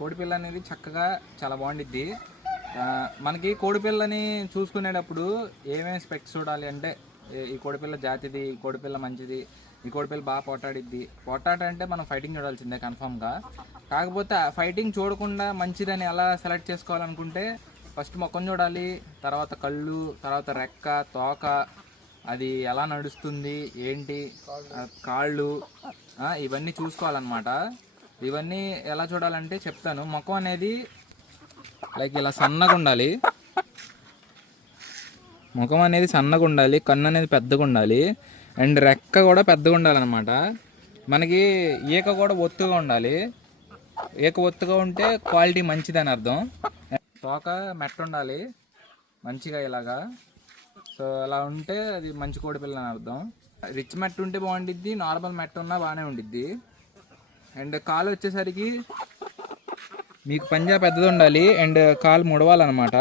కోడిపిల్ల అనేది చక్కగా చాలా బాగుండిద్ది. మనకి కోడిపిల్లని చూసుకునేటప్పుడు ఏమేమి స్పెక్స్ చూడాలి అంటే, ఈ కోడిపిల్ల జాతిది, ఈ కోడిపిల్ల మంచిది, ఈ కోడిపిల్ల బాగా పోటాడిద్ది. పోటాట అంటే మనం ఫైటింగ్ చూడాల్సిందే కన్ఫామ్గా. కాకపోతే ఫైటింగ్ చూడకుండా మంచిదని ఎలా సెలెక్ట్ చేసుకోవాలనుకుంటే, ఫస్ట్ ముఖం చూడాలి, తర్వాత కళ్ళు, తర్వాత రెక్క, తోక, అది ఎలా నడుస్తుంది ఏంటి, కాళ్ళు, ఇవన్నీ చూసుకోవాలన్నమాట. ఇవన్నీ ఎలా చూడాలంటే చెప్తాను. ముఖం అనేది లైక్ ఇలా సన్నగా ఉండాలి, ముఖం అనేది సన్నగా ఉండాలి, కన్ను అనేది పెద్దగా ఉండాలి, అండ్ రెక్క కూడా పెద్దగా ఉండాలన్నమాట. మనకి ఈక కూడా ఒత్తుగా ఉండాలి. ఈక ఒత్తుగా ఉంటే క్వాలిటీ మంచిదని అర్థం. తోక మెట్ట ఉండాలి మంచిగా ఇలాగా. సో అలా ఉంటే అది మంచి కోడిపిల్ల అని అర్థం. రిచ్ మెట్ట ఉంటే బాగుండిద్ది, నార్మల్ మెట్ట ఉన్నా బాగానే ఉండిద్ది. అండ్ కాలు వచ్చేసరికి మీకు పంజా పెద్దది ఉండాలి, అండ్ కాలు ముడవాలన్నమాట.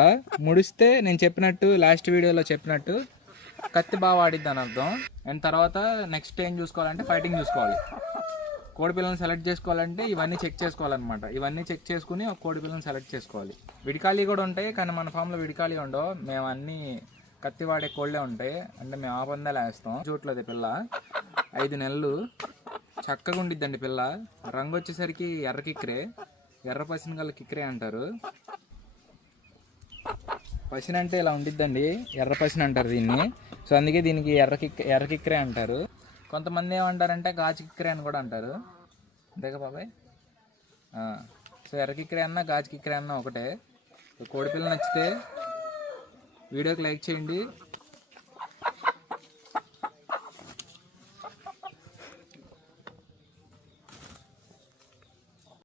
ముడిస్తే నేను చెప్పినట్టు లాస్ట్ వీడియోలో చెప్పినట్టు కత్తి బాగా వాడిద్ది అని అర్థం. అండ్ తర్వాత నెక్స్ట్ ఏం చూసుకోవాలంటే ఫైటింగ్ చూసుకోవాలి. కోడిపిల్లని సెలెక్ట్ చేసుకోవాలంటే ఇవన్నీ చెక్ చేసుకోవాలన్నమాట. ఇవన్నీ చెక్ చేసుకుని ఒక కోడిపిల్లని సెలెక్ట్ చేసుకోవాలి. విడికాళీ కూడా ఉంటాయి, కానీ మన ఫామ్లో విడికాళీ ఉండవు. మేము అన్నీ కత్తి వాడే కోళ్ళే ఉంటాయి, అంటే మేము ఆ పందాలు వేస్తాం. చూడలేదు పిల్ల 5 నెలలు చక్కగా ఉండిద్దండి పిల్ల. రంగు వచ్చేసరికి ఎర్ర కిక్కిరే, ఎర్ర పసిన గల కిక్కిరే అంటారు. పసిన అంటే ఇలా ఉండిద్దండి, ఎర్ర పసిన అంటారు దీన్ని. సో అందుకే దీనికి ఎర్ర కిక్కిరే అంటారు. కొంతమంది ఏమంటారంటే గాజు కిక్కిరే అని కూడా అంటారు. అంతేగా బాబాయ్? సో ఎర్ర కిక్కిరే అన్నా గాజు కిక్కిరే అన్నా ఒకటే. కోడిపిల్ల నచ్చితే వీడియోకి లైక్ చేయండి.